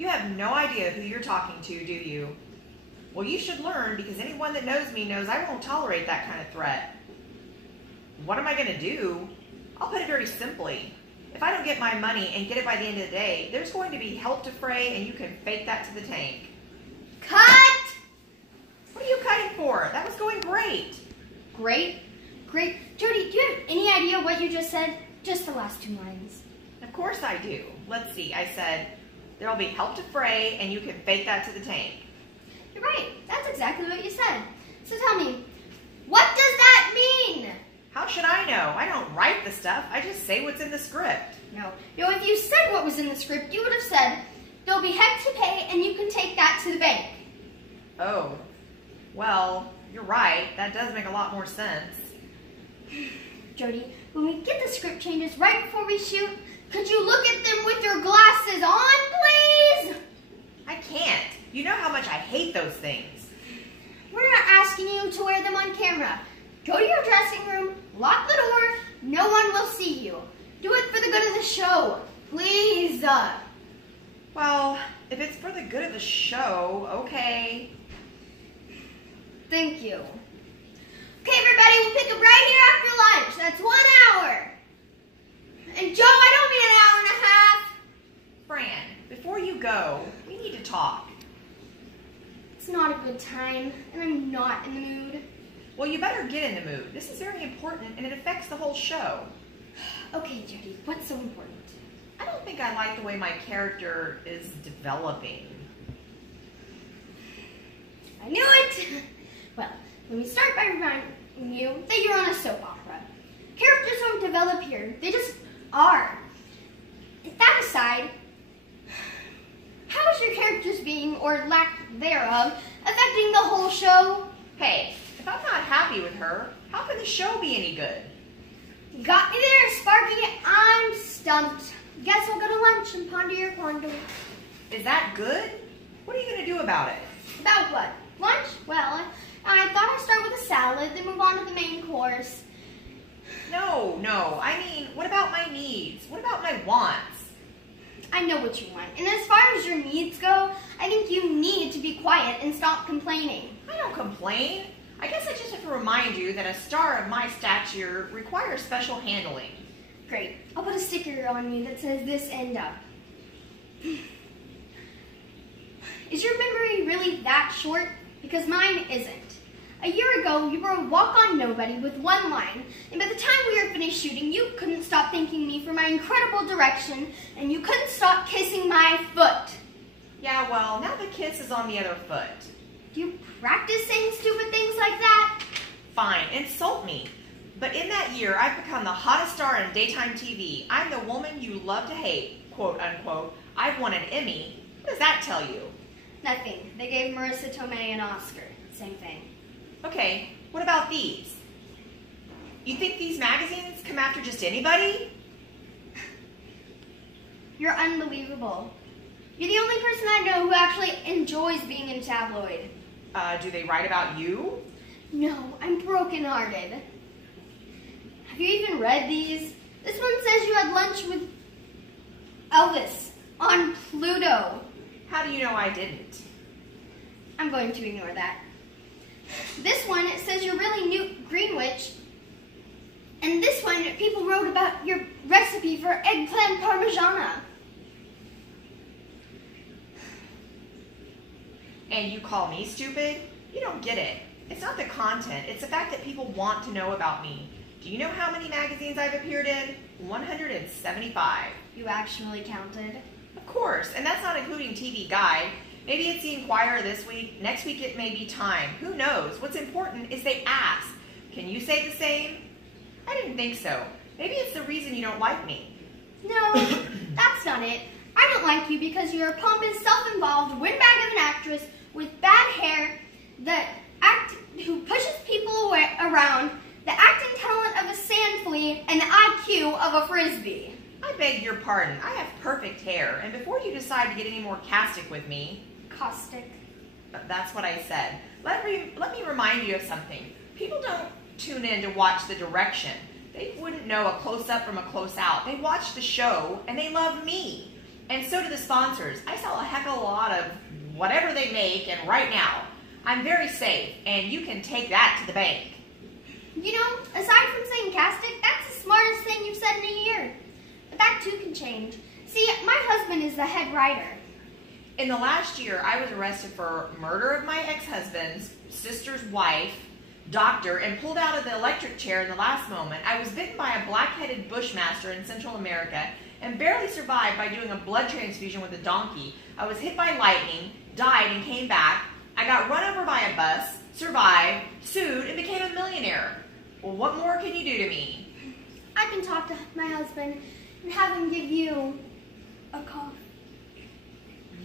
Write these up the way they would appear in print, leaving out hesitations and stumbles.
You have no idea who you're talking to, do you? Well, you should learn, because anyone that knows me knows I won't tolerate that kind of threat. What am I going to do? I'll put it very simply. If I don't get my money and get it by the end of the day, there's going to be help defray, and you can fake that to the tank. Cut! What are you cutting for? That was going great. Great? Great. Jody, do you have any idea what you just said? Just the last 2 lines. Of course I do. Let's see. I said, there'll be help defray, and you can fake that to the tank. You're right. That's exactly what you said. So tell me, what does that mean? How should I know? I don't write the stuff. I just say what's in the script. No, if you said what was in the script, you would have said, there'll be heck to pay and you can take that to the bank. Oh, well, you're right. That does make a lot more sense. Jody, when we get the script changes right before we shoot, could you look at them with your glasses on, please? I can't. You know how much I hate those things. We're not asking you to wear them on camera. Go to your dressing room, lock the door, no one will see you. Do it for the good of the show, please. Well, if it's for the good of the show, okay. Thank you. Okay, everybody, we'll pick up right here after lunch. That's 1 hour. And Joe, I don't mean an hour and a half. Fran, before you go, we need to talk. It's not a good time, and I'm not in the mood. Well, you better get in the mood. This is very important, and it affects the whole show. Okay, Jody, what's so important? I don't think I like the way my character is developing. I knew it! Well, let me start by reminding you that you're on a soap opera. Characters don't develop here, they just are. That aside, how is your character's being, or lack thereof, affecting the whole show? Hey, if I'm not happy with her, how can the show be any good? Got me there, Sparky. I'm stumped. Guess I'll go to lunch and ponder your quandary. Is that good? What are you going to do about it? About what? Lunch? Well, I thought I'd start with a salad, then move on to the main course. No. I mean, what about my needs? What about my wants? I know what you want. And as far as your needs go, I think you need to be quiet and stop complaining. I don't complain. I guess I just have to remind you that a star of my stature requires special handling. Great. I'll put a sticker on you that says this end up. Is your memory really that short? Because mine isn't. A year ago, you were a walk-on nobody with 1 line, and by the time we were finished shooting, you couldn't stop thanking me for my incredible direction, and you couldn't stop kissing my foot. Yeah, well, now the kiss is on the other foot. Do you practice saying stupid things like that? Fine, insult me. But in that year, I've become the hottest star in daytime TV. I'm the woman you love to hate, quote unquote. I've won an Emmy. What does that tell you? Nothing. They gave Marissa Tomei an Oscar. Same thing. Okay, what about these? You think these magazines come after just anybody? You're unbelievable. You're the only person I know who actually enjoys being in a tabloid. Do they write about you? No, I'm brokenhearted. Have you even read these? This one says you had lunch with Elvis on Pluto. How do you know I didn't? I'm going to ignore that. This one, it says you're really Newt Greenwich. And this one, people wrote about your recipe for eggplant parmigiana. And you call me stupid? You don't get it. It's not the content, it's the fact that people want to know about me. Do you know how many magazines I've appeared in? 175. You actually counted? Of course, and that's not including TV Guide. Maybe it's the Inquirer this week, next week it may be Time. Who knows? What's important is they ask. Can you say the same? I didn't think so. Maybe it's the reason you don't like me. No, that's not it. I don't like you because you're a pompous, self-involved windbag of an actress with bad hair who pushes people around, the acting talent of a sand flea, and the IQ of a frisbee. I beg your pardon. I have perfect hair, and before you decide to get any more caustic with me... Caustic? That's what I said. Let me remind you of something. People don't tune in to watch the direction. They wouldn't know a close-up from a close-out. They watch the show, and they love me. And so do the sponsors. I sell a heck of a lot of whatever they make, and right now, I'm very safe, and you can take that to the bank. You know, aside from saying castic, that's the smartest thing you've said in a year. But that too can change. See, my husband is the head writer. In the last year, I was arrested for murder of my ex-husband's sister's wife, doctor, and pulled out of the electric chair in the last moment. I was bitten by a black-headed bushmaster in Central America and barely survived by doing a blood transfusion with a donkey. I was hit by lightning, died, and came back. I got run over by a bus, survived, sued, and became a millionaire. Well, what more can you do to me? I can talk to my husband and have him give you a call.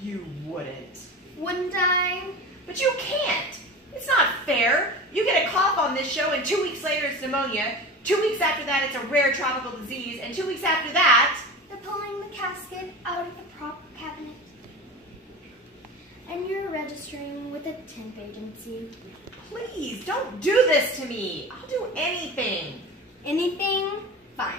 You wouldn't. Wouldn't I? But you can't. It's not fair. You get a cough on this show, and 2 weeks later it's pneumonia. 2 weeks after that it's a rare tropical disease, and 2 weeks after that... They're pulling the casket out of the prop cabinet. And you're registering with a temp agency. Please, don't do this to me. I'll do anything. Anything? Fine.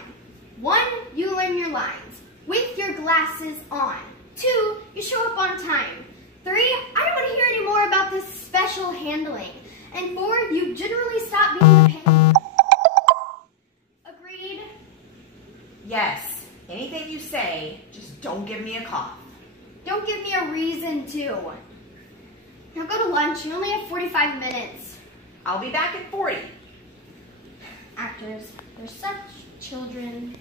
1, you learn your lines with your glasses on. 2, you show up on time. 3, I don't want to hear any more about this special handling. And 4, you generally stop being a pain. Agreed? Yes. Anything you say, just don't give me a cough. Don't give me a reason to. Now go to lunch. You only have 45 minutes. I'll be back at 40. Actors, they're such children.